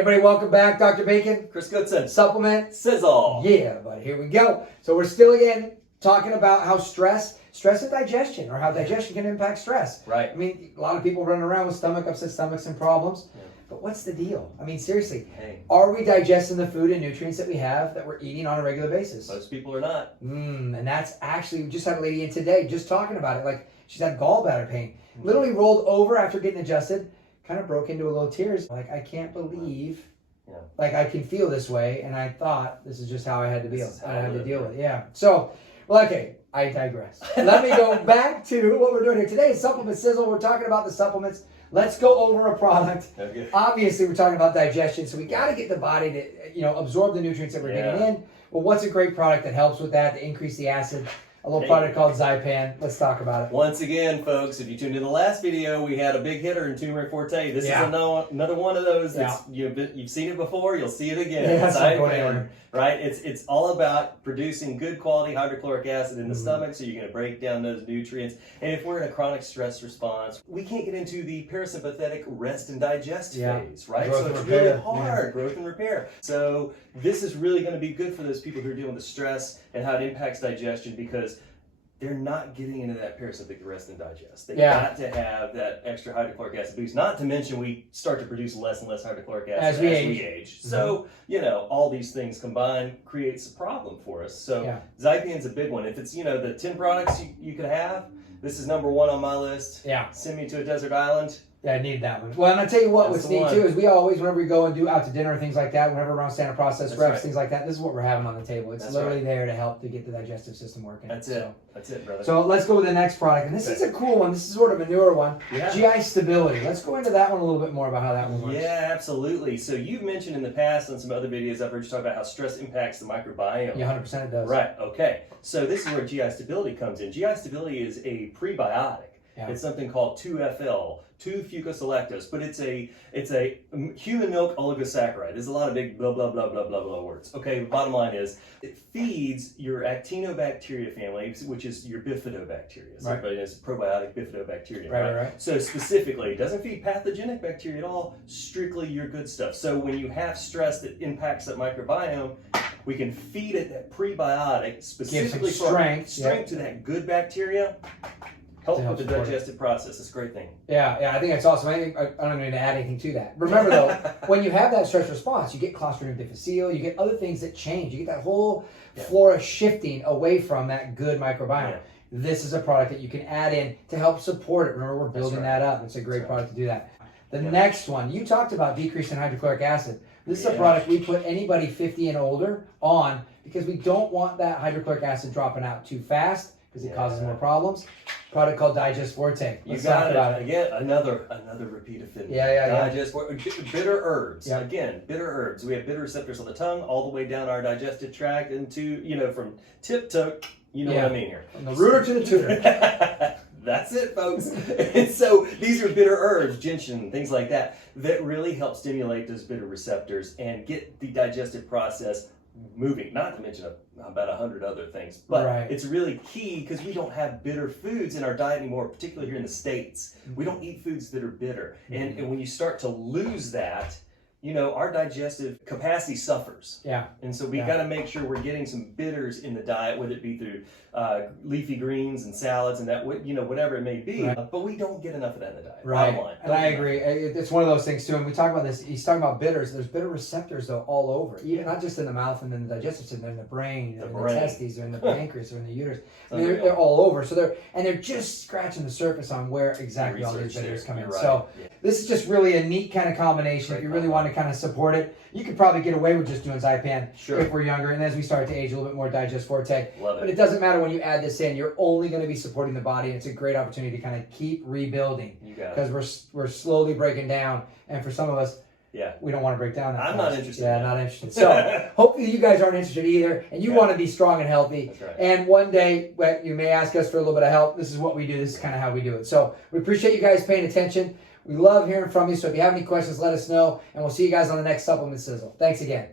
Everybody, welcome back. Dr. Bacon. Chris Goodson. Supplement. Sizzle. Yeah, buddy. Here we go. So we're still, again, talking about how stress and digestion, or how digestion can impact stress. Right. I mean, a lot of people running around with upset stomachs and problems. Yeah. But what's the deal? I mean, seriously, Hey. Are we digesting the food and nutrients that we have that we're eating on a regular basis? Most people are not. And that's actually, we just had a lady in today just talking about it. Like, she's had gallbladder pain. Literally rolled over after getting adjusted, kind of broke into a little tears. Like, I can't believe, like, I can feel this way. And I thought this is just how I had to deal with it. Yeah. So, well, okay, I digress. Let me go back to what we're doing here today. Supplement Sizzle. We're talking about the supplements. Let's go over a product. Okay. Obviously, we're talking about digestion, so we got to get the body to, absorb the nutrients that we're getting in. Well, what's a great product that helps with that to increase the acid? A little product called Zypan. Let's talk about it. Once again, folks, if you tuned in the last video, we had a big hitter in Turmeric Forte. This is another one of those that's you've seen it before, you'll see it again. Yeah, Zypan, right? It's all about producing good quality hydrochloric acid in the stomach, so you're going to break down those nutrients. And if we're in a chronic stress response, we can't get into the parasympathetic rest and digest phase, right? Growth so it's repair. really hard, growth and repair. So this is really going to be good for those people who are dealing with stress and how it impacts digestion, because they're not getting into that parasympathetic rest and digest. They got to have that extra hydrochloric acid boost. Not to mention, we start to produce less and less hydrochloric acid as we age. So, all these things combined creates a problem for us. So, Zypan's a big one. If it's, the 10 products you could have, this is number one on my list. Yeah. Send me to a desert island. Yeah, I need that one. Well, and I'll tell you what's neat too is we always, whenever we go and do out to dinner and things like that, whenever we're on standard process reps, things like that, this is what we're having on the table. It's literally there to help to get the digestive system working. That's it. That's it, brother. So let's go with the next product. And this is a cool one. This is sort of a newer one. Yeah. GI stability. Let's go into that one a little bit more about how that one works. Yeah, absolutely. So you've mentioned in the past on some other videos, I've heard you talk about how stress impacts the microbiome. Yeah, 100% it does. Right, okay. So this is where GI stability comes in. GI stability is a prebiotic. It's something called 2FL, 2-fucoselectose, but it's a human milk oligosaccharide. There's a lot of big blah, blah, blah, blah, blah, blah words. Okay, bottom line is, it feeds your actinobacteria family, which is your bifidobacteria. So everybody knows probiotic bifidobacteria, right? So specifically, it doesn't feed pathogenic bacteria at all, strictly your good stuff. So when you have stress that impacts that microbiome, we can feed it that prebiotic, specifically for strength to that good bacteria. Help with the digestive process. It's a great thing. Yeah, I think that's awesome. I don't need to add anything to that. Remember though, when you have that stress response, you get Clostridium difficile, you get other things that change. You get that whole flora shifting away from that good microbiome. This is a product that you can add in to help support it. Remember, we're building that up. It's a great product to do that. The next one, you talked about decreasing hydrochloric acid. This is a product we put anybody 50 and older on because we don't want that hydrochloric acid dropping out too fast because it causes more problems. Product called Digest Forte. Let's talk about it. Again, another repeat offender. Digest Forte. Bitter herbs. Again, bitter herbs. We have bitter receptors on the tongue all the way down our digestive tract into, from tip to, what I mean here. From the rooter to the tutor. That's it, folks. And so these are bitter herbs, gentian, things like that really help stimulate those bitter receptors and get the digestive process moving, not to mention about 100 other things, but it's really key because we don't have bitter foods in our diet anymore, particularly here in the States. We don't eat foods that are bitter. And when you start to lose that, our digestive capacity suffers. And so we got to make sure we're getting some bitters in the diet, whether it be through leafy greens and salads and that, whatever it may be. But we don't get enough of that in the diet. Bottom line. And I agree. It's one of those things too. And we talk about this. He's talking about bitters. There's bitter receptors though all over, even not just in the mouth and in the digestive system. They're in the brain, they're in the testes, they're in the pancreas, they're in the uterus. I mean, they're all over. So they're just scratching the surface on where exactly all these bitters come in. So this is just really a neat kind of combination. If you really want to kind of support it, you could probably get away with just doing Zypan if we're younger, and as we start to age a little bit more, Digest Forte. But it doesn't matter when you add this in, you're only going to be supporting the body, and it's a great opportunity to kind of keep rebuilding because we're slowly breaking down, and for some of us, we don't want to break down that I'm not interested. Not interested. So hopefully you guys aren't interested either, and you want to be strong and healthy. That's right. And one day you may ask us for a little bit of help. This is what we do. This is kind of how we do it. So we appreciate you guys paying attention. We love hearing from you. So if you have any questions, let us know, and we'll see you guys on the next Supplement Sizzle. Thanks again.